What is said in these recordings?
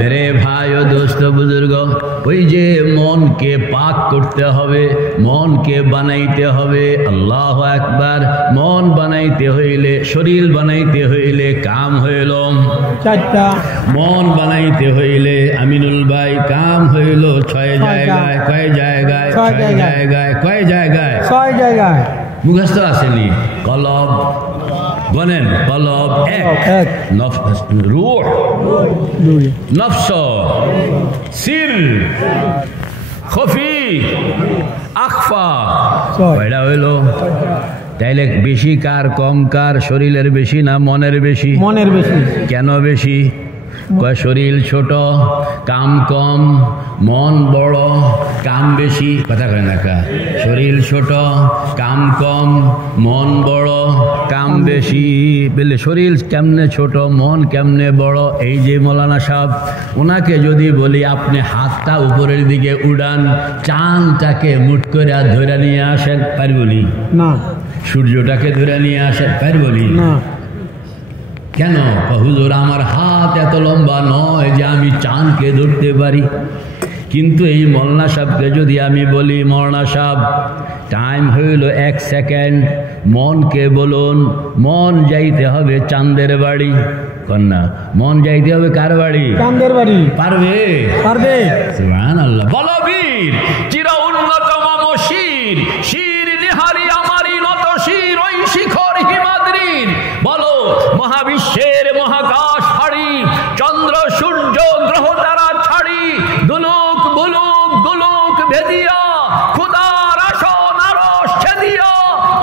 मेरे भाइयों दोस्तों बुजुर्गो ওই যে মনকে পাক করতে হবে মনকে বানাইতে হবে আল্লাহু আকবার মন বানাইতে হইলে শরীর বানাইতে হইলে কাম হইল চারটা মন বানাইতে হইলে আমিনুল ভাই কাম হইল 6 জায়গায় কয় জায়গায় 6 জায়গায় কয় জায়গায় 6 জায়গায় মুখস্থ আসেনি কলব বলেন কলব এক নফস রূহ নফস সির খফি আখফা কয়টা হইল তাইলে বেশি কার কম কার শরীরের বেশি না মনের বেশি মনের বেশি কেন বেশি কয় শরীর ছোট কাম কম মন বড় কাম বেশি কথা কয় না কা শরীর ছোট কাম কম মন বড় কাম বেশি বলে শরীর কেমনে ছোট মন কেমনে বড় এই যে মৌলানা সাহেব ওনাকে যদি বলি আপনি হাতটা উপরের দিকে উড়ান চাঁদটাকে মুট করে আর ধরে নিয়ে আসেন পারবনি না সূর্যটাকে ধরে নিয়ে আসেন পারবনি না কেন হুজুর আমার হাত এত লম্বা নয় যে আমি চাঁদকে ধরতে পারি কিন্তু এই মৌলানা সাহেবকে যদি আমি বলি মৌলানা সাহেব টাইম হইল 1 সেকেন্ড মনকে বলুন মন যাইতে হবে চাঁদের বাড়ি কন্যা মন যাইতে হবে কার বাড়ি চাঁদের বাড়ি পারবে পারবে সুবহানাল্লাহ বলো বীর চির উন্নত মম শির শির নিহারি আমারই নত শির ওই শিখর হিমাদ্রির বলো মহাবিশ্বের মহাকাশ ফাড়ি চন্দ্র সূর্য গ্রহ তারা ছাড়ি দুলুক বুলুক গুলুক ভেদিয়া খুদার আসন আরশ ছেদিয়া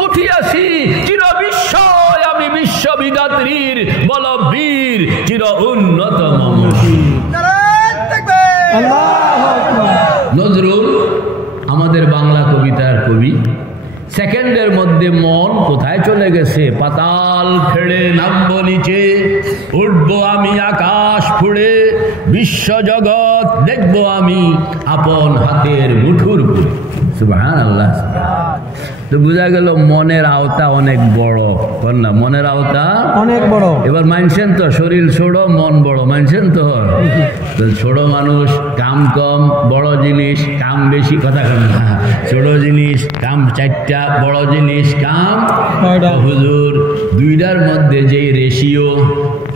উঠিয়াছি চির বিস্ময় আমি বিশ্ববিদাত্রীর বল বীর চির উন্নত মম নজরুল আমাদের বাংলা কবিতার কবি সেকেন্ডের মধ্যে মন কোথায় চলে গেছে পাতাল ফেড়ে নামবো নিচে উঠবো আমি আকাশ ফুড়ে বিশ্ব জগৎ দেখবো আমি আপন হাতের মুঠুর পুরে সুবহানাল্লাহ তো বোঝা গেল মনের আওতা অনেক বড় না মনের আওতা অনেক বড় এবার মানছেন তো শরীর ছোট মন বড় মানছেন তো ছোট মানুষ কাম কম বড় জিনিস কাম বেশি কথা কন না ছোট জিনিস কাম চারটা বড় জিনিস কাম হুজুর দুইটার মধ্যে যেই রেশিও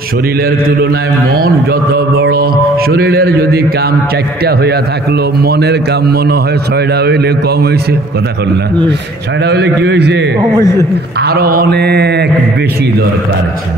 শরীরের তুলনায় মন যত বড় শরীরের যদি কাম 4টা হইয়া থাকলো মনের কাম মনে হয় 6টা হইলে কম হয়েছে কথা কন না 6টা হইলে কি হয়েছে আরো অনেক বেশি দরকার আছে